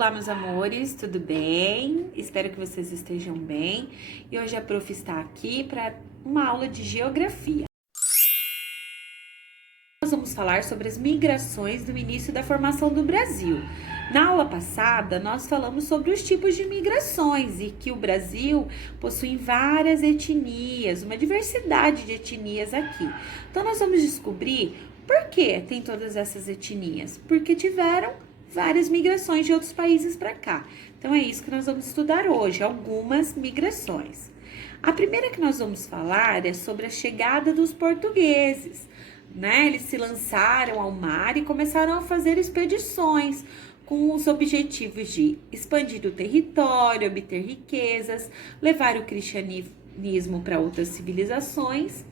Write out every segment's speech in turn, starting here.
Olá, meus amores, tudo bem? Espero que vocês estejam bem. E hoje a prof está aqui para uma aula de geografia. Nós vamos falar sobre as migrações do início da formação do Brasil. Na aula passada, nós falamos sobre os tipos de migrações e que o Brasil possui várias etnias, uma diversidade de etnias aqui. Então, nós vamos descobrir por que tem todas essas etnias. Porque tiveram várias migrações de outros países para cá. Então, é isso que nós vamos estudar hoje, algumas migrações. A primeira que nós vamos falar é sobre a chegada dos portugueses, né? Eles se lançaram ao mar e começaram a fazer expedições com os objetivos de expandir o território, obter riquezas, levar o cristianismo para outras civilizações.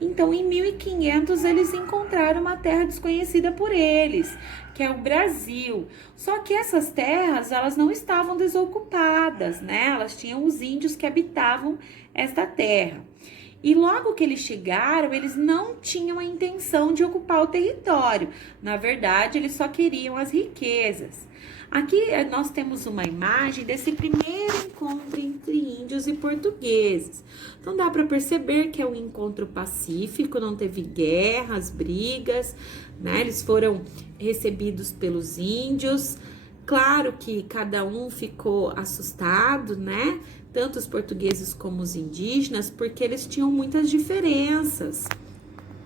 Então, em 1500, eles encontraram uma terra desconhecida por eles, que é o Brasil. Só que essas terras, elas não estavam desocupadas, né? Elas tinham os índios que habitavam esta terra. E logo que eles chegaram, eles não tinham a intenção de ocupar o território. Na verdade, eles só queriam as riquezas. Aqui nós temos uma imagem desse primeiro encontro entre índios e portugueses. Então dá para perceber que é um encontro pacífico, não teve guerras, brigas, né? Eles foram recebidos pelos índios. Claro que cada um ficou assustado, né? Tanto os portugueses como os indígenas, porque eles tinham muitas diferenças.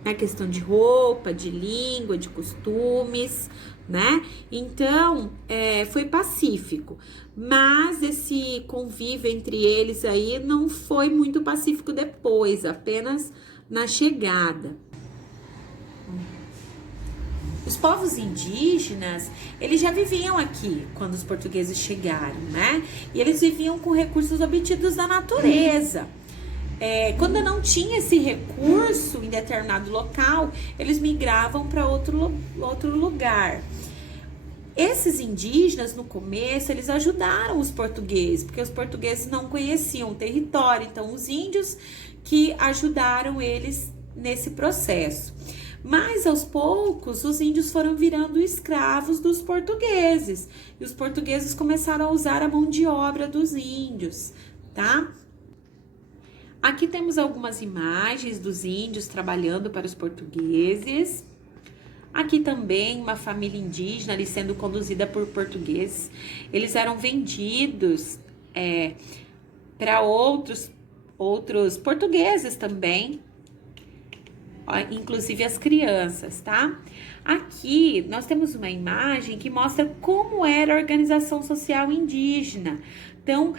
Na questão de roupa, de língua, de costumes, né? Então, foi pacífico. Mas esse convívio entre eles aí não foi muito pacífico depois, apenas na chegada. Os povos indígenas, eles já viviam aqui quando os portugueses chegaram, né? E eles viviam com recursos obtidos da natureza. Quando não tinha esse recurso em determinado local, eles migravam para outro lugar. Esses indígenas, no começo, eles ajudaram os portugueses, porque os portugueses não conheciam o território. Então, os índios que ajudaram eles nesse processo. Mas, aos poucos, os índios foram virando escravos dos portugueses. E os portugueses começaram a usar a mão de obra dos índios, tá? Aqui temos algumas imagens dos índios trabalhando para os portugueses. Aqui também uma família indígena ali sendo conduzida por portugueses. Eles eram vendidos para outros portugueses também, inclusive as crianças, tá? Aqui nós temos uma imagem que mostra como era a organização social indígena. Então,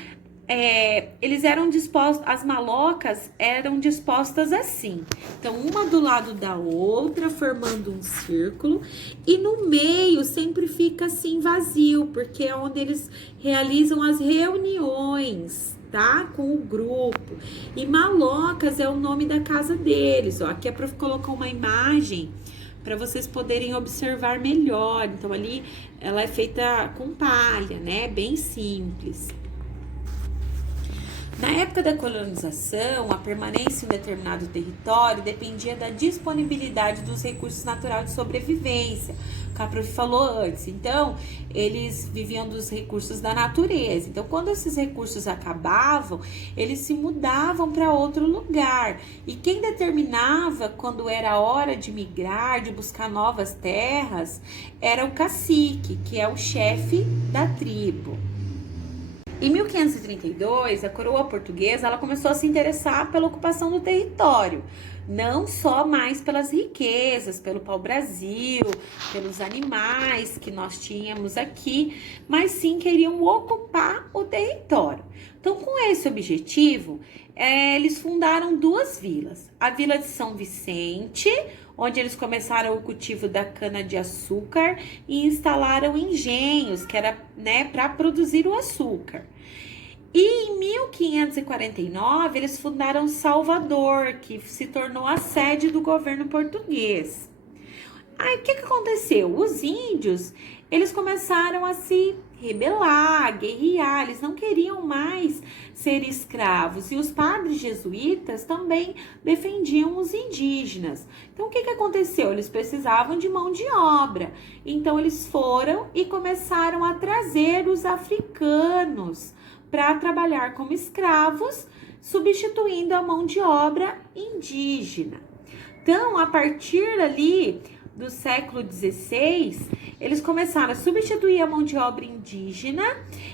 eles eram dispostos, as malocas eram dispostas assim. Então, uma do lado da outra, formando um círculo, e no meio sempre fica assim vazio, porque é onde eles realizam as reuniões, tá? Com o grupo. E malocas é o nome da casa deles, ó. Aqui a prof colocou uma imagem para vocês poderem observar melhor. Então, ali ela é feita com palha, né? Bem simples. Na época da colonização, a permanência em um determinado território dependia da disponibilidade dos recursos naturais de sobrevivência, que a prof falou antes. Então, eles viviam dos recursos da natureza. Então, quando esses recursos acabavam, eles se mudavam para outro lugar. E quem determinava quando era a hora de migrar, de buscar novas terras, era o cacique, que é o chefe da tribo. Em 1532, a coroa portuguesa ela começou a se interessar pela ocupação do território, não só mais pelas riquezas, pelo pau-brasil, pelos animais que nós tínhamos aqui, mas sim queriam ocupar o território. Então, com esse objetivo, eles fundaram duas vilas. A Vila de São Vicente, onde eles começaram o cultivo da cana-de-açúcar e instalaram engenhos, que era, né, para produzir o açúcar. E em 1549, eles fundaram Salvador, que se tornou a sede do governo português. Aí, o que aconteceu? Os índios, eles começaram a se rebelar, guerrear, eles não queriam mais ser escravos. E os padres jesuítas também defendiam os indígenas. Então, o que aconteceu? Eles precisavam de mão de obra. Então, eles foram e começaram a trazer os africanos para trabalhar como escravos, substituindo a mão de obra indígena. Então, a partir ali do século XVI, eles começaram a substituir a mão de obra indígena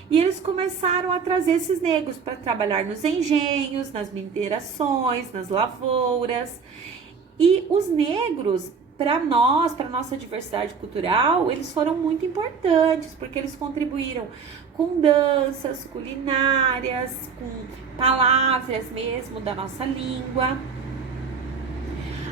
e eles começaram a trazer esses negros para trabalhar nos engenhos, nas minerações, nas lavouras. E os negros, para nós, para nossa diversidade cultural, eles foram muito importantes, porque eles contribuíram com danças, culinárias, com palavras mesmo da nossa língua.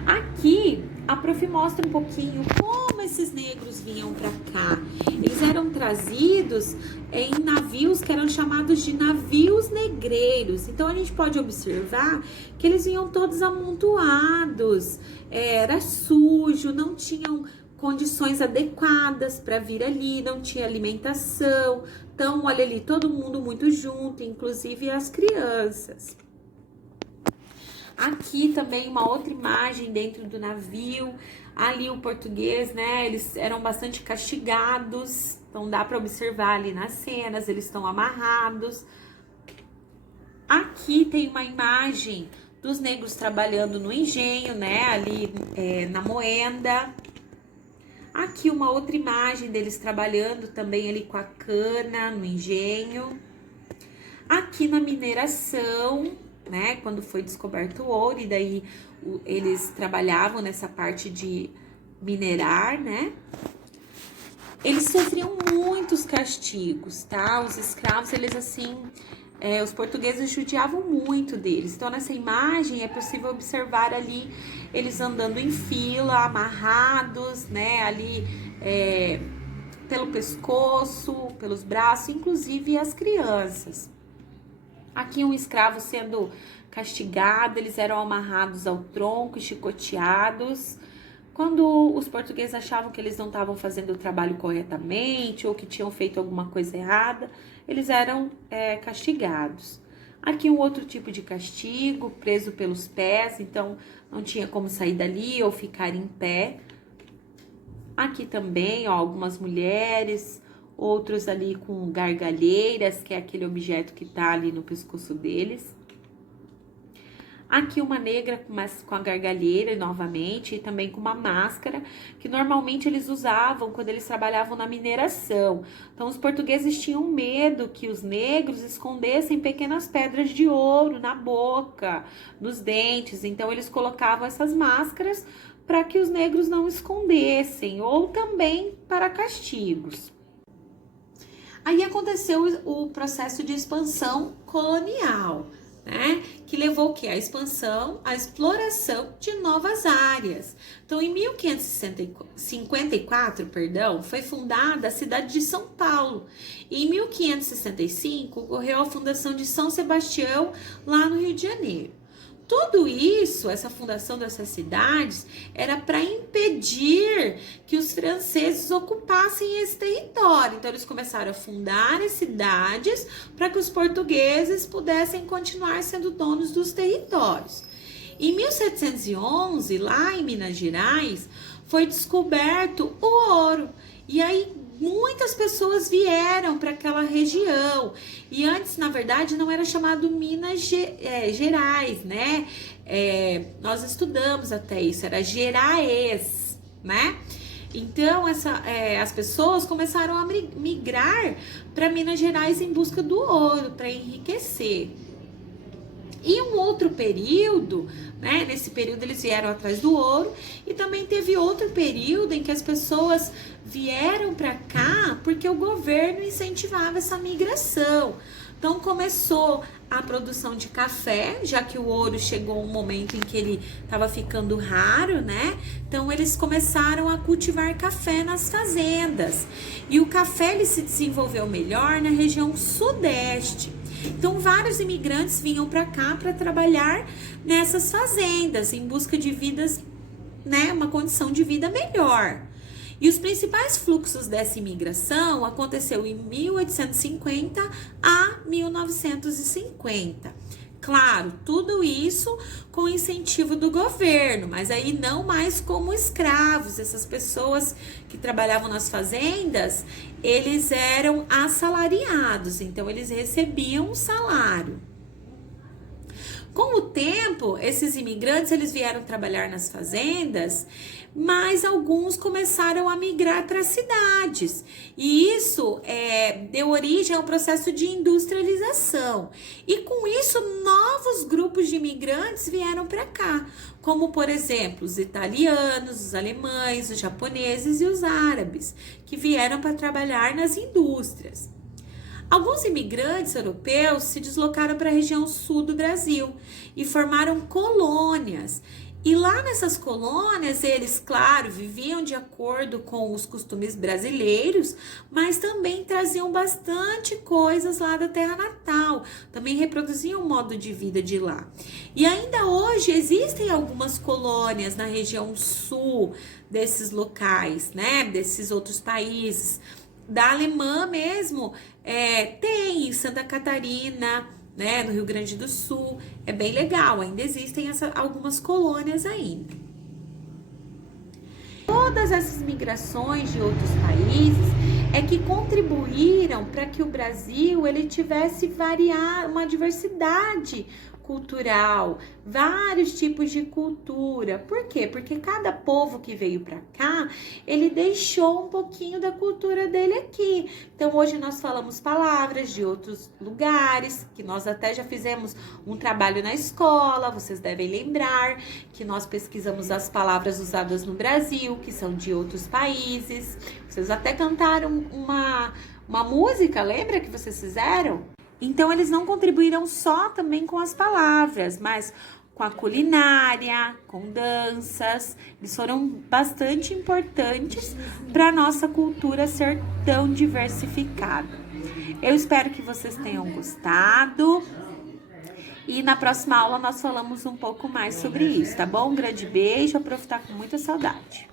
Aqui, a prof mostra um pouquinho como esses negros vinham para cá. Eles eram trazidos em navios que eram chamados de navios negreiros. Então, a gente pode observar que eles vinham todos amontoados, era sujo, não tinham condições adequadas para vir ali, não tinha alimentação. Então, olha ali, todo mundo muito junto, inclusive as crianças. Aqui também uma outra imagem dentro do navio, ali o português, né, eles eram bastante castigados, então dá para observar ali nas cenas, eles estão amarrados. Aqui tem uma imagem dos negros trabalhando no engenho, né, ali na moenda. Aqui uma outra imagem deles trabalhando também ali com a cana no engenho. Aqui na mineração, né, quando foi descoberto o ouro, e daí eles trabalhavam nessa parte de minerar, né? Eles sofriam muitos castigos, tá? Os escravos, eles assim, os portugueses judiavam muito deles. Então, nessa imagem é possível observar ali eles andando em fila, amarrados, né? Ali pelo pescoço, pelos braços, inclusive as crianças. Aqui um escravo sendo castigado, eles eram amarrados ao tronco e chicoteados. Quando os portugueses achavam que eles não estavam fazendo o trabalho corretamente ou que tinham feito alguma coisa errada, eles eram castigados. Aqui um outro tipo de castigo, preso pelos pés, então não tinha como sair dali ou ficar em pé. Aqui também, ó, algumas mulheres, outros ali com gargalheiras, que é aquele objeto que tá ali no pescoço deles. Aqui uma negra com a gargalheira novamente, e também com uma máscara, que normalmente eles usavam quando eles trabalhavam na mineração. Então os portugueses tinham medo que os negros escondessem pequenas pedras de ouro na boca, nos dentes. Então eles colocavam essas máscaras para que os negros não escondessem, ou também para castigos. Aí aconteceu o processo de expansão colonial, né? Que levou o quê? A expansão, a exploração de novas áreas. Então, em 1554, foi fundada a cidade de São Paulo. E em 1565, ocorreu a fundação de São Sebastião, lá no Rio de Janeiro. Tudo isso, essa fundação dessas cidades, era para impedir que os franceses ocupassem esse território. Então, eles começaram a fundar as cidades para que os portugueses pudessem continuar sendo donos dos territórios. Em 1711, lá em Minas Gerais, foi descoberto o ouro. E aí, muitas pessoas vieram para aquela região. E antes, na verdade, não era chamado Minas Gerais, né? Nós estudamos até isso, era Geraes, né? Então, as pessoas começaram a migrar para Minas Gerais em busca do ouro, para enriquecer. E um outro período, né? Nesse período eles vieram atrás do ouro, e também teve outro período em que as pessoas vieram para cá porque o governo incentivava essa migração. Então começou a produção de café, já que o ouro chegou um momento em que ele estava ficando raro, né? Então eles começaram a cultivar café nas fazendas. E o café ele se desenvolveu melhor na região sudeste. Então, vários imigrantes vinham para cá para trabalhar nessas fazendas, em busca de vidas, né, uma condição de vida melhor. E os principais fluxos dessa imigração aconteceu em 1850 a 1950. Claro, tudo isso com incentivo do governo, mas aí não mais como escravos. Essas pessoas que trabalhavam nas fazendas, eles eram assalariados, então eles recebiam um salário. Com o tempo, esses imigrantes eles vieram trabalhar nas fazendas, mas alguns começaram a migrar para as cidades. E isso deu origem ao processo de industrialização. E com isso, novos grupos de imigrantes vieram para cá, como, por exemplo, os italianos, os alemães, os japoneses e os árabes, que vieram para trabalhar nas indústrias. Alguns imigrantes europeus se deslocaram para a região sul do Brasil e formaram colônias. E lá nessas colônias, eles, claro, viviam de acordo com os costumes brasileiros, mas também traziam bastante coisas lá da terra natal, também reproduziam o modo de vida de lá. E ainda hoje existem algumas colônias na região sul desses locais, né, desses outros países. Da Alemã mesmo, tem em Santa Catarina, né, no Rio Grande do Sul, é bem legal, ainda existem algumas colônias ainda. Todas essas migrações de outros países é que contribuíram para que o Brasil ele tivesse uma diversidade cultural, vários tipos de cultura. Por quê? Porque cada povo que veio para cá, ele deixou um pouquinho da cultura dele aqui. Então, hoje nós falamos palavras de outros lugares, que nós até já fizemos um trabalho na escola, vocês devem lembrar que nós pesquisamos as palavras usadas no Brasil, que são de outros países. Vocês até cantaram uma música, lembra que vocês fizeram? Então, eles não contribuíram só também com as palavras, mas com a culinária, com danças. Eles foram bastante importantes para a nossa cultura ser tão diversificada. Eu espero que vocês tenham gostado. E na próxima aula nós falamos um pouco mais sobre isso, tá bom? Um grande beijo, a prof tá com muita saudade.